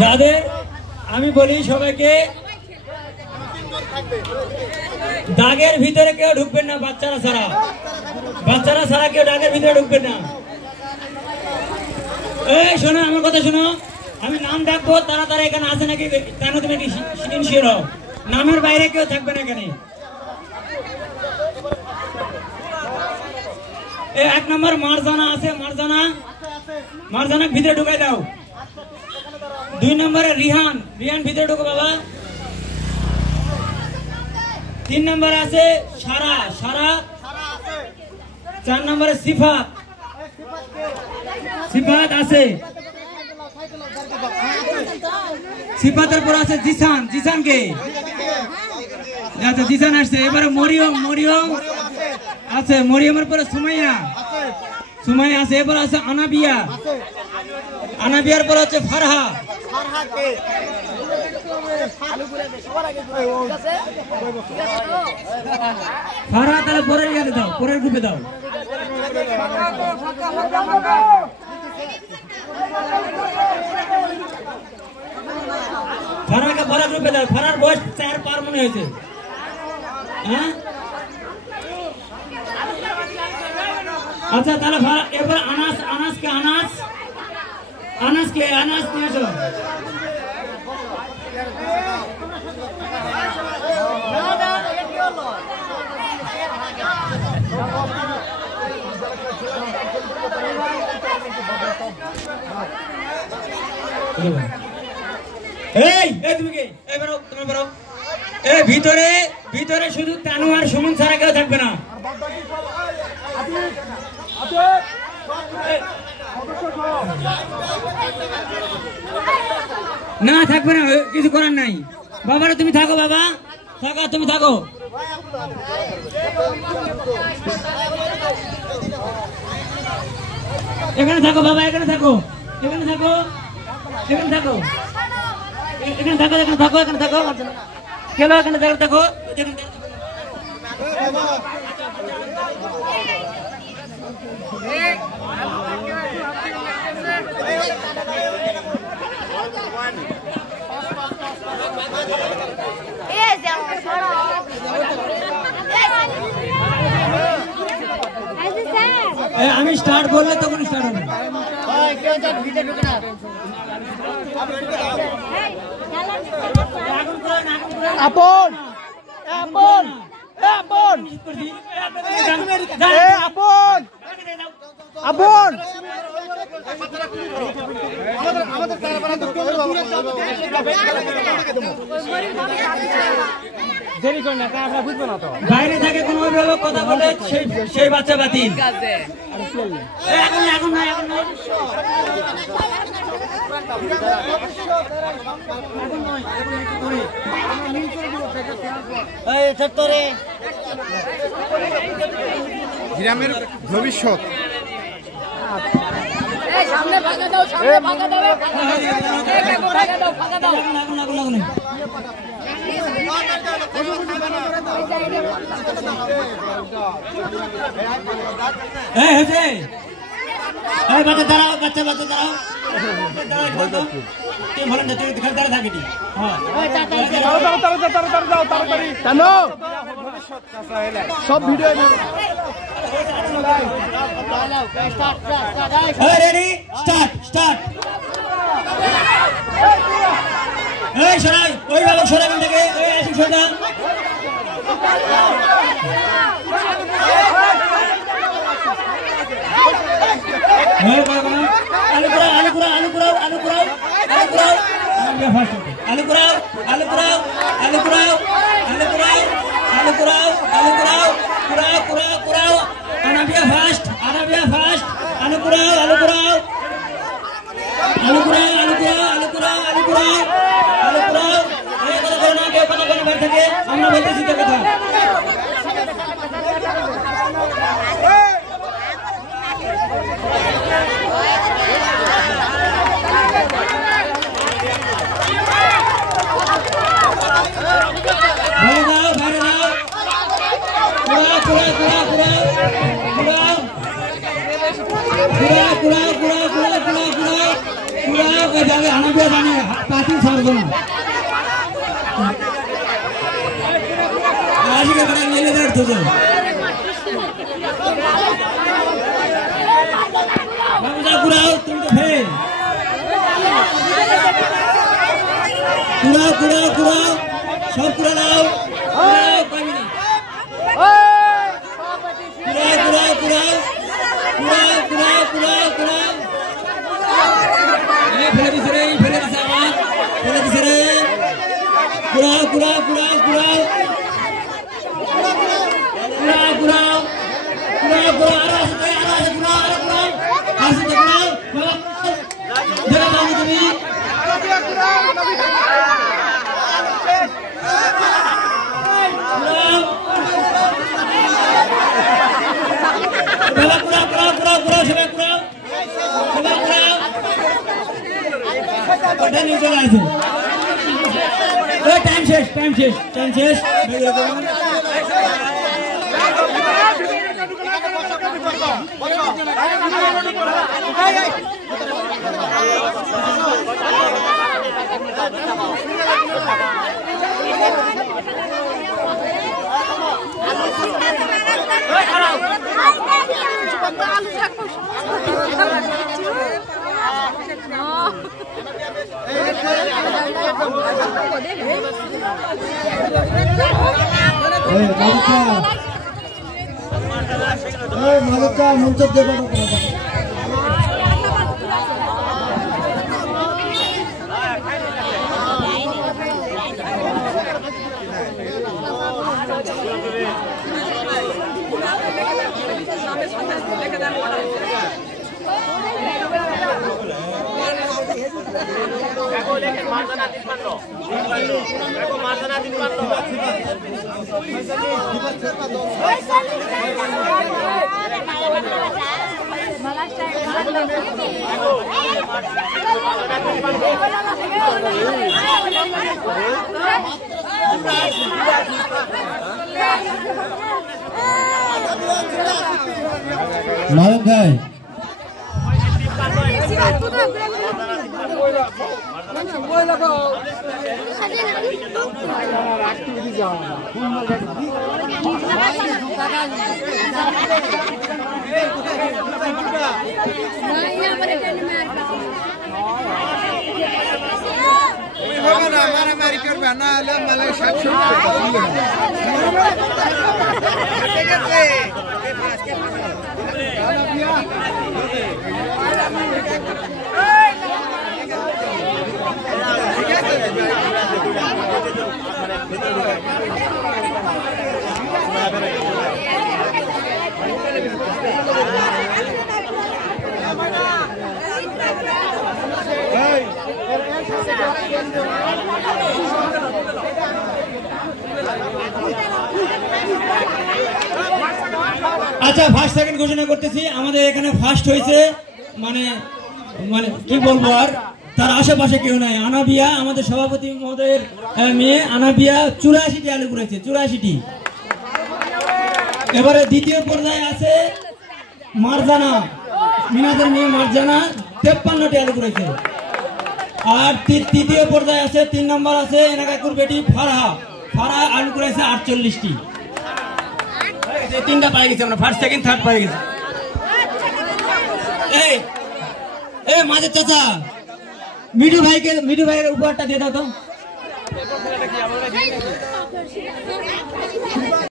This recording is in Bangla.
যাদের আমি বলি সবাইকে দাগের ভিতরে কেউ ঢুকবেন না, বাচ্চারা ছাড়া কেউ দাগের ভিতরে ঢুকবেন না। এই শোনো আমার কথা শোনো, আমি নাম ডাকবো, তারা এখানে আছে নাকি কেন তুমি শিওর হও, নামের বাইরে কেউ থাকবে না এখানে। 1 নম্বর মারজানা আছে, মারজানা ভিতরে ঢুকাই দাও। 2 নম্বরে রিহান ভিতরে ঢুকো বাবা। 3 নম্বরে আছে সারা। 4 নম্বরে সিফাত আছে। সিফাতের পর আছে জিসান কে? আচ্ছা জিসান আসছে। এবারে মরিয়ম আছে, মরিয়মের পরে সুমাইয়া আছে। এবার আছে আনাবিয়ার পর হচ্ছে ফারহা। তাহলে পরের ইয়াতে দাও, পরের গ্রুপে দাও। ফারহাকে পরের গ্রুপে দাও। ফারহার বয়স 4 পার মনে হয়েছে। হ্যাঁ আচ্ছা তাহলে এবার আনাস নিয়ে আসো। ভিতরে শুধু তানু আর সুমন ছাড়া কেউ থাকবে না। না থাকবে না, কিছু করার নাই। বাবারা তুমি থাকো, বাবা তুমি থাকো। এখানে থাকো বাবা, এখানে থাকো। খেলো, এখানে থাকো। আমি স্টার্ট বললে তখন স্টার্ট হবে। আপন বাইরে থাকে কোনো কথা বলে সেই বাচ্চা বাতিল। এখন গ্রামের ভবিষ্যৎ। সামনে ভাগা দাও। বাচ্চা দাঁড়াও। সব ভিডিও রেডি স্টার্ট। এই সরাই, ওই ভালো সরাবেন থেকে সোজা। আলু কুড়াও। আনাবিয়া ফাস্ট। আমরা বলতেছি তো কথা। জানে পাতিল ছাড়বো না আজকে বড় মেলে দাঁড়তো যাও বাবুজা কুড়াও তুমি তো ফেল কুড়াও কুড়াও কুড়াও সব কুড়া দাও কুড়াও কই মিনিট কুড়াও কুড়াও কুড়াও কুড়াও কুড়াও কুড়াও কুড়াও এই ফেলে দিছে রে ফেলে দিছে আমার ফেলে দিছে রে কুড়াও কুড়াও কুড়াও কুড়াও কুড়াও কুড়াও কুড়াও কুড়াও আর আসতে কুড়াও আর কুড়াও আসতে কুড়াও দেখা দাও তুমি কুড়াও কুড়াও কুড়াও কুড়াও কুড়াও সবাই কুড়াও সবাই কুড়াও ওটা নিয়ে চলে আসো টাইম শেষ টাইম শেষ টাইম শেষ মালুকা মুরচত দেব মালুক ভাই हमारा अमेरिकर बना माले আচ্ছা ফার্স্ট সেকেন্ড ঘোষণা করতেছি আমাদের এখানে ফার্স্ট হয়েছে মানে মানে কি বলবো আর তার আশেপাশে কেউ নাই আনাবিয়া আমাদের সভাপতি মহোদয়ের মেয়ে আনাবিয়া 84টি আলু করেছে 84টি এবারে দ্বিতীয় পর্যায়ে আছে মারজানা মিনাদের মেয়ে মারজানা 53টি আলু করেছে আর তৃতীয় পর্যায়ে আছে 3 নম্বর আছে এনাকাকুর বেটি ফারহা ফারহা আলু করেছে 48টি এই তিনটা পাই গেছে আমরা ফার্স্ট সেকেন্ড থার্ড পাই গেছে এই এই মাঝে চাচা মিঠু ভাইয়ের উপহারটা দিয়ে দাও তো